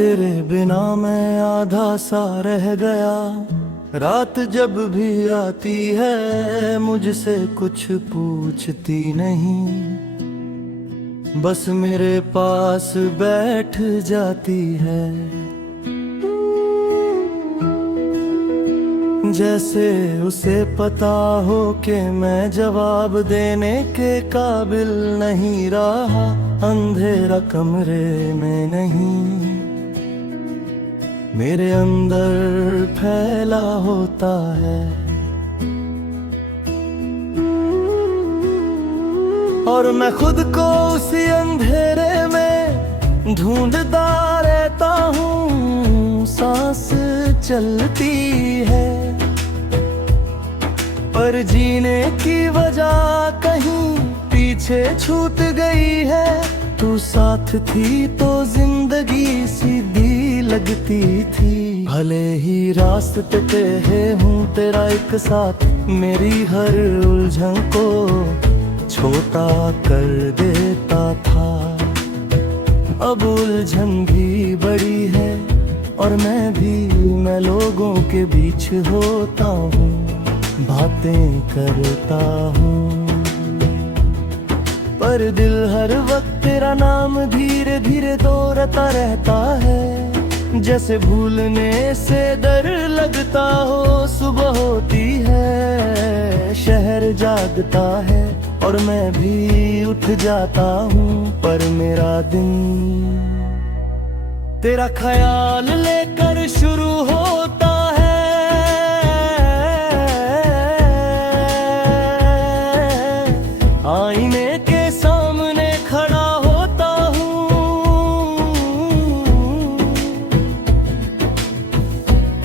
तेरे बिना मैं आधा सा रह गया। रात जब भी आती है मुझसे कुछ पूछती नहीं, बस मेरे पास बैठ जाती है। जैसे उसे पता हो कि मैं जवाब देने के काबिल नहीं रहा। अंधेरा कमरे में नहीं, मेरे अंदर फैला होता है। और मैं खुद को उसी अंधेरे में ढूंढता रहता हूँ। सांस चलती है पर जीने की वजह कहीं पीछे छूट गई है। तू साथ थी तो जिंदगी सीधी लगती थी। भले ही रास्ते पे हूँ तेरा एक साथ, मेरी हर उलझन को छोटा कर देता था। अब उलझन भी बड़ी है और मैं लोगों के बीच होता हूँ, बातें करता हूँ, पर दिल हर वक्त तेरा नाम धीरे धीरे दोहराता रहता है। जैसे भूलने से डर लगता हो। सुबह होती है, शहर जागता है और मैं भी उठ जाता हूँ, पर मेरा दिन तेरा ख्याल लेकर शुरू होता है। आईने के सामने खड़ा होता हूँ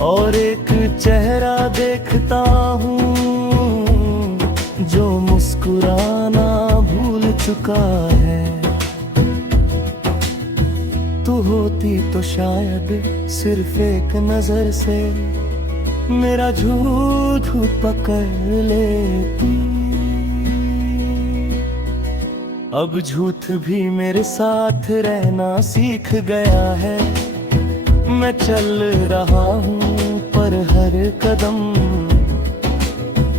और एक चेहरा देखता हूँ जो मुस्कुराना भूल चुका है। तू होती तो शायद सिर्फ एक नजर से मेरा झूठ पकड़ लेती। अब झूठ भी मेरे साथ रहना सीख गया है। मैं चल रहा हूँ पर हर कदम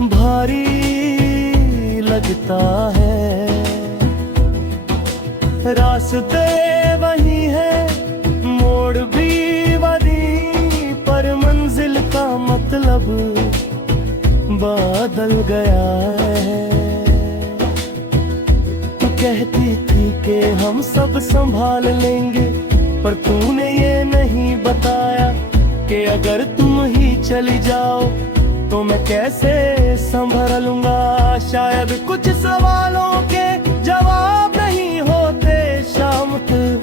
भारी लगता है। रास्ते वही है, मोड़ भी वही, पर मंजिल का मतलब बदल गया है। तू कहती थी कि हम सब संभाल लेंगे, पर तूने ये नहीं बताया कि अगर तुम ही चली जाओ तो मैं कैसे संभल लूंगा। शायद कुछ सवालों के जवाब नहीं होते शाम तक।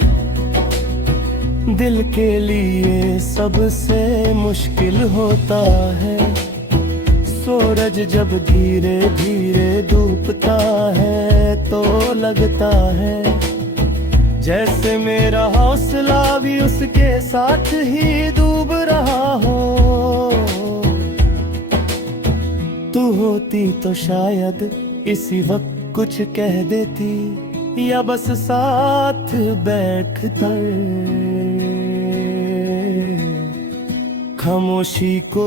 दिल के लिए सबसे मुश्किल होता है सूरज जब धीरे धीरे डूबता है, तो लगता है जैसे मेरा हौसला भी उसके साथ ही डूब रहा हो। तू होती तो शायद इसी वक्त कुछ कह देती, या बस साथ बैठकर खामोशी को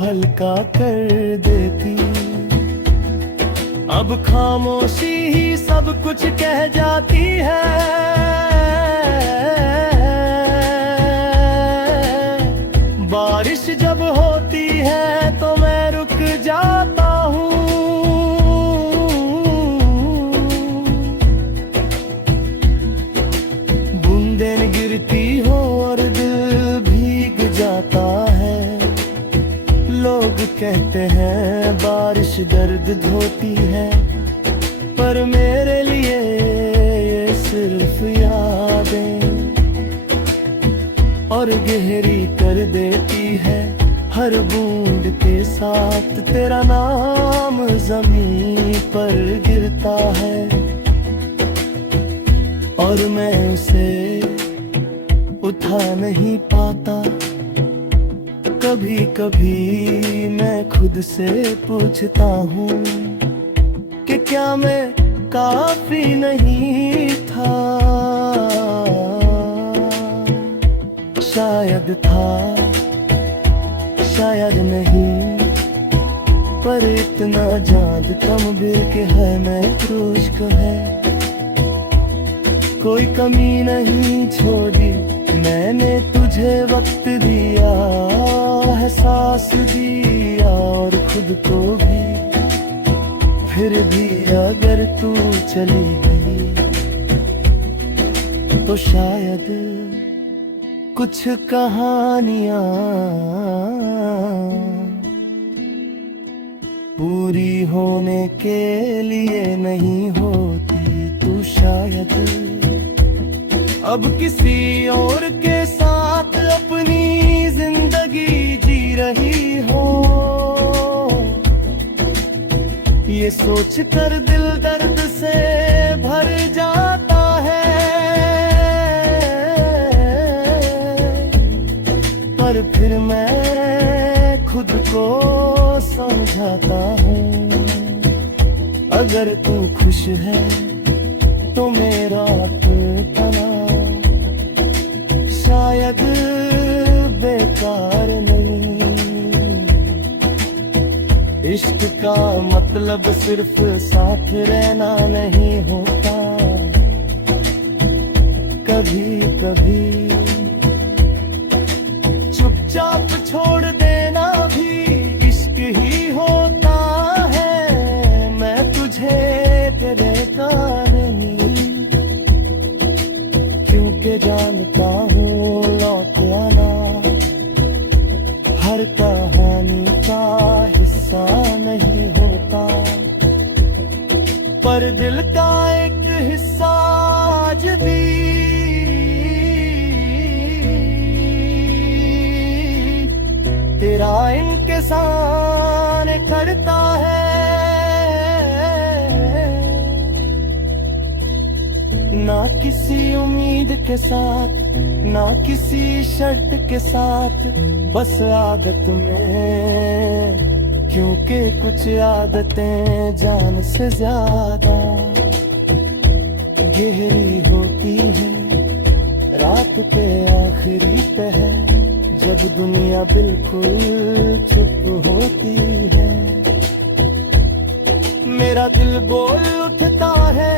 हल्का कर देती। अब खामोशी ही सब कुछ कह जाती है। बारिश जब होती है तो मैं रुक जाता हूँ। बूंदें गिरती हो और दिल भीग जाता है। लोग कहते हैं बारिश दर्द धोती है, पर मेरे लिए ये सिर्फ यादें और गहरी कर देती है। हर बूंद के साथ तेरा नाम जमीन पर गिरता है और मैं उसे उठा नहीं पाता। कभी कभी मैं खुद से पूछता हूँ कि क्या मैं काफी नहीं था। शायद था, शायद नहीं, पर इतना चांद कम बिर के है मैं क्रूश को है। कोई कमी नहीं छोड़ी मैंने तुझे, वक्त दिया है, सांस दिया और खुद को भी। फिर भी अगर तू चली गई तो शायद कुछ कहानियां पूरी होने के लिए नहीं होती। तू शायद अब किसी और के साथ अपनी जिंदगी जी रही हो। ये सोच कर दिल दर्द से भर जाता है, पर फिर मैं खुद को समझाता हूँ। अगर तू खुश है तो मेरा ठिकाना शायद बेकार नहीं। इश्क का मतलब सिर्फ साथ रहना नहीं होता, कभी कभी चुपचाप छोड़ देना भी इश्क ही होता है। मैं तुझे तेरे कारण क्योंकि जानता हूँ लौट आना हर कहानी का हिस्सा नहीं होता, पर दिल का एक हिस्सा आज भी तेरा इंतज़ार करता है। ना किसी उम्मीद के साथ, ना किसी शर्त के साथ, बस आदत में, क्योंकि कुछ आदतें जान से ज्यादा गहरी होती है। रात के आखिरी पहर जब दुनिया बिल्कुल चुप होती है, मेरा दिल बोल उठता है